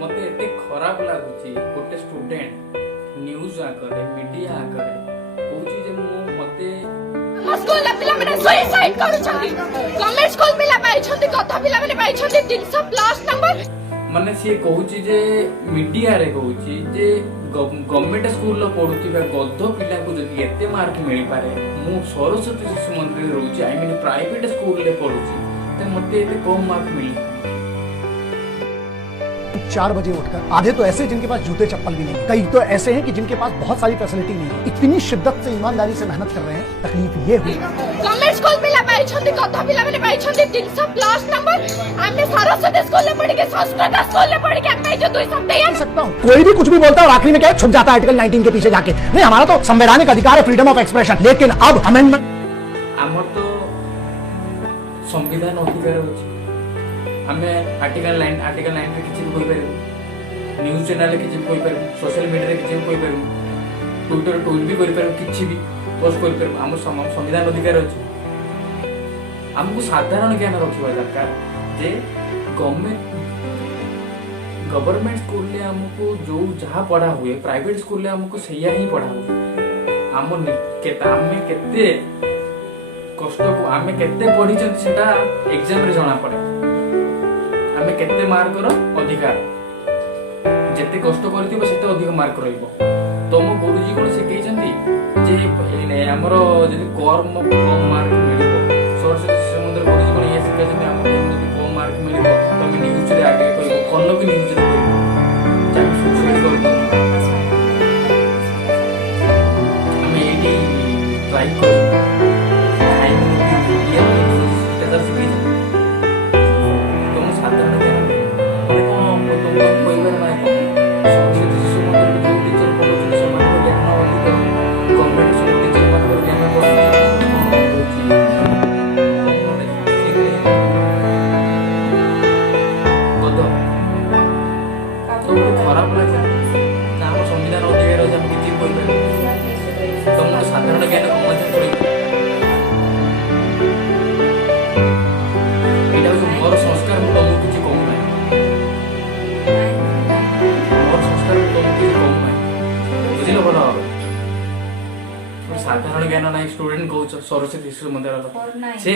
मते एते खराब लागुची गोटे स्टूडेंट न्यूज आकरे मीडिया आकरे कहूची जे मु मते स्कूल पिला माने सुसाइड करूछंती गवर्नमेंट स्कूल पिला पाइछंती कथा पिला माने पाइछंती 300 प्लस नंबर माने से कहूची जे मीडिया रे कहूची जे गवर्नमेंट स्कूल लो पढुतिबा गध पिला को जदी एते मार्क मिली पारे मु सरस्वती शिशु मंदिर रहउची आई मीन प्राइवेट स्कूल ले पढुची ते मते एते कम मार्क मिली 4 बजे उठकर आधे तो ऐसे जिनके पास जूते चप्पल भी नहीं, कई तो ऐसे हैं कि जिनके पास बहुत सारी फैसिलिटी नहीं है। इतनी शिद्दत से ईमानदारी से मेहनत कर रहे हैं। तकलीफ ये हुई गवर्नमेंट स्कूल पिला पाइछंती कथा पिला माने पाइछंती 300 प्लस नंबर हमने सरस्वती स्कूल ले पढ़ के संस्कृत स्कूल ले पढ़ के मैं जो 200 तैयार सकता हूँ। कोई भी कुछ भी बोलता है और आखिरी में क्या छुप जाता है आर्टिकल 19 के पीछे जाके। नहीं, हमारा तो संवैधानिक अधिकार है, फ्रीडम ऑफ एक्सप्रेशन। लेकिन अब अमेंडमेंट हमर तो संविधान अधिकार होची हमें आर्टिकल 9 पे किछि भी कोइ परबो न्यूज चैनल किछि भी कोइ परबो सोशल मीडिया रे किछि भी कोइ परबो ट्विटर ट्वीट भी करि परबो किछि भी पोस्ट करि परबो हम संविधान अधिकार होची हमको साधारण ज्ञान रखिबा दरकार जे गवर्नमेंट स्कूल ले हमको जो जहाँ पढ़ा हुए प्राइवेट स्कूल ले हमको सैया ही पढ़ा हुए हम केते कष्ट को आमे केते पढ़ी सेटा एग्जाम रे जଣା पड़े आमे केते मार्क रो अधिकार जेते कष्ट करथिबो सेते अधिक मार्क रहइबो तम गुरुजी कोन सिखै छथि जे हमरो जदि कर्म कम मार्क मिलिबो सरस्वती शिशु मंदिर गुरुजी कोन ये सिखै छथि हमरो जदि कम मार्क मिलिबो तमे न्यूज रे आगे करिबो कोन भी न्यूज रे करिबो चाहे सुसाइड करबो आमे एडी ट्राई करिबो खराब लगे ना हम संविधान अधिकार हम किसी कोई तुम साधारण ज्ञान मोर संस्कार तुमको किसी कहू ना मोर संस्कार तुमको किसी कहू ना बुझल भल साधारण ज्ञान ना स्टूडेंट कह सरस्वती शिशु मंदिर से